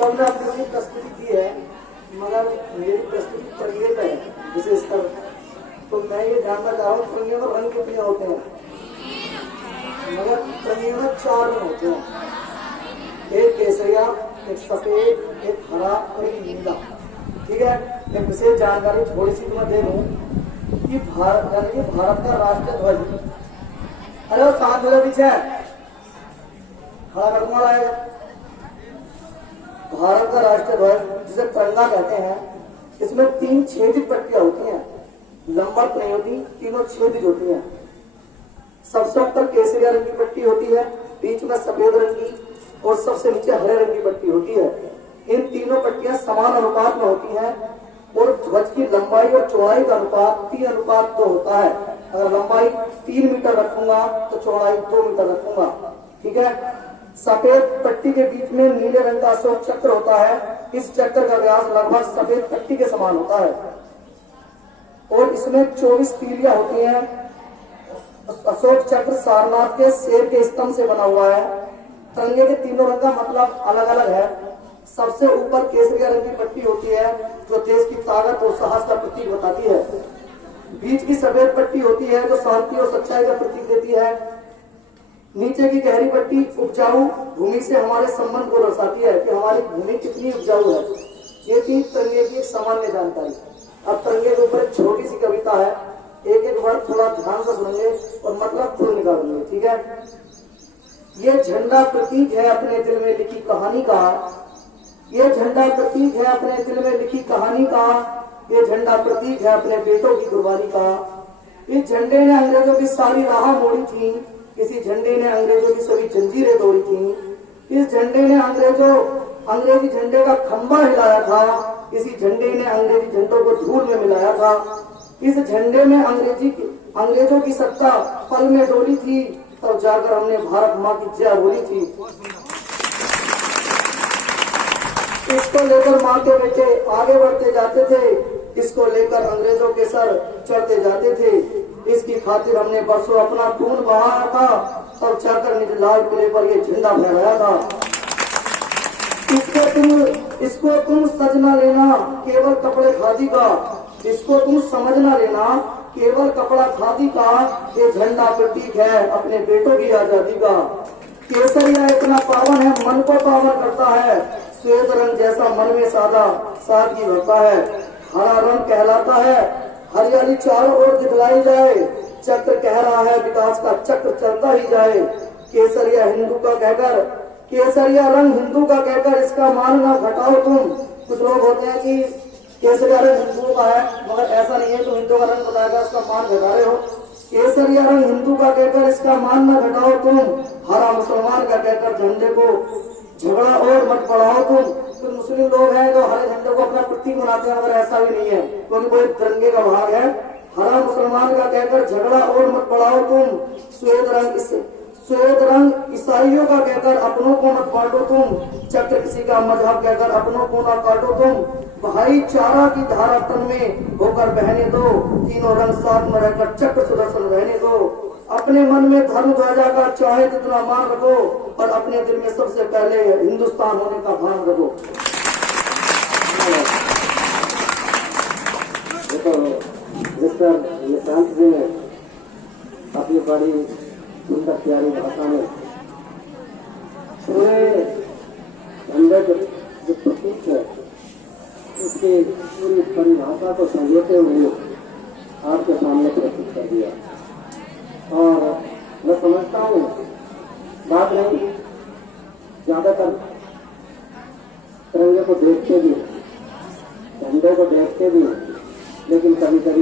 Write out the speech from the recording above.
सबने अपनी प्रस्तुति की है, मगर मेरी प्रस्तुति तिरंगे पे है विशेषकर। तो मैं ये जानना चाह रहा हूँ तिरंगे में रंग कितने होते हैं, मगर तिरंगे में 4 रंग होते हैं, एक केसरिया, एक सफेद, एक हरा और एक नीला। ठीक है, एक विशेष जानकारी थोड़ी सी तुम्हें दे दूं कि भारत यानी कि भारत का राष्ट्रीय ध्वज, अरे वो 7 बजे पीछे खड़ा कर दूंगा लाएगा। भारत का राष्ट्रीय ध्वज जिसे तिरंगा कहते हैं, इसमें 3 छेदित पट्टियां होती हैं, लंबवत नहीं होती, तीनों छेदित होती हैं। सबसे ऊपर केसरिया रंग की पट्टी होती है, बीच में सफेद रंग की और सबसे नीचे हरे रंग की पट्टी होती है। इन तीनों पट्टियां समान अनुपात में होती हैं और ध्वज की लंबाई और चौड़ाई का अनुपात 3:2 होता है। अगर लंबाई 3 मीटर रखूंगा तो चौड़ाई 2 मीटर रखूंगा। ठीक है, सफेद पट्टी के बीच में नीले रंग का अशोक चक्र होता है। इस चक्र का व्यास लगभग सफेद पट्टी के समान होता है और इसमें 24 तीलियां होती हैं। अशोक चक्र सारनाथ के शेर के स्तंभ से बना हुआ है। तिरंगे के तीनों रंग का मतलब अलग अलग है। सबसे ऊपर केसरिया रंग की पट्टी होती है जो देश की ताकत और साहस का प्रतीक बताती है। बीच की सफेद पट्टी होती है जो शांति और सच्चाई का प्रतीक देती है। नीचे की गहरी पट्टी उपजाऊ भूमि से हमारे संबंध को दर्शाती है कि हमारी भूमि कितनी उपजाऊ है। ये थी तिरंगे की एक सामान्य जानकारी। अब तिरंगे के ऊपर एक छोटी सी कविता है, एक एक वर्ड थोड़ा ध्यान से सुनेंगे और मतलब खुद निकालेंगे। ठीक है, ये झंडा प्रतीक है अपने दिल में लिखी कहानी का, ये झंडा प्रतीक है अपने दिल में लिखी कहानी का, ये झंडा प्रतीक है अपने बेटों की कुर्बानी का। इस झंडे ने अंग्रेजों की सारी राह मोड़ी थी, इसी झंडे ने अंग्रेजों की सभी जंजीरें तोड़ी थी। इस झंडे ने अंग्रेजी झंडे का खंभा हिलाया था, इसी झंडे ने अंग्रेजी झंडों को धूल में मिलाया था। इस झंडे में अंग्रेजों की सत्ता पल में डोली थी, तब जाकर हमने भारत माँ की जय बोली थी। इसको लेकर माँ के बेटे आगे बढ़ते जाते थे, इसको लेकर अंग्रेजों के सर चढ़ते जाते थे। इसकी खातिर हमने बरसों अपना खून बहाया था, तब जाकर निज लाल किले पर ये झंडा फहराया था। इसको तुम सजना लेना केवल कपड़े खादी का, इसको तुम समझना लेना केवल कपड़ा खादी का, ये झंडा प्रतीक है अपने बेटों की आजादी का। केसरिया इतना पावन है मन को पावन करता है, श्वेत रंग जैसा मन में सादगी भरता है। हरा रंग कहलाता है हरियाली चारों ओर दिखलाई जाए, चक्र कह रहा है विकास का चक्र चलता ही जाए। केसरिया रंग हिंदू का कहकर इसका मान ना घटाओ तुम। कुछ लोग होते हैं कि केसरिया रंग हिंदुओं का है, मगर ऐसा नहीं है, तुम हिंदू का रंग बताएगा इसका मान घटा रहे हो। केसरिया रंग हिंदू का कहकर इसका मान न घटाओ तुम, हरा मुसलमान का कहकर झंडे को झगड़ा और मत बढ़ाओ तुम। कुछ मुस्लिम लोग हैं जो हरे झंडे को अपना प्रतीक बनाते हैं, मगर ऐसा भी नहीं है, क्योंकि वो एक तिरंगे का भाग है। हरा मुसलमान का कहकर झगड़ा और मत बढ़ाओ तुम, श्वेत रंग ईसाइयों का कहकर अपनों को मत बांटो तुम, चक्र किसी का मजहब कहकर अपनों को न काटो तुम। भाईचारा की धारा तन में होकर बहने दो, तीनों रंग साथ में रहकर चक्र सुदर्शन रहने दो। अपने मन में धर्म ध्वजा का चाहे जितना मान रखो, और अपने दिल में सबसे पहले हिंदुस्तान होने का भान रखो। मिस्टर निशांत जी ने अपनी बड़ी सुंदर प्यारी भाषा में पूरे झंडे के जो प्रतीक है उसकी पूरी परिभाषा को समझते हुए आपके सामने प्रस्तुत कर दिया। और मैं समझता हूँ बात नहीं, ज्यादातर तिरंगे को देखते भी, झंडे को देखते भी, लेकिन कभी कभी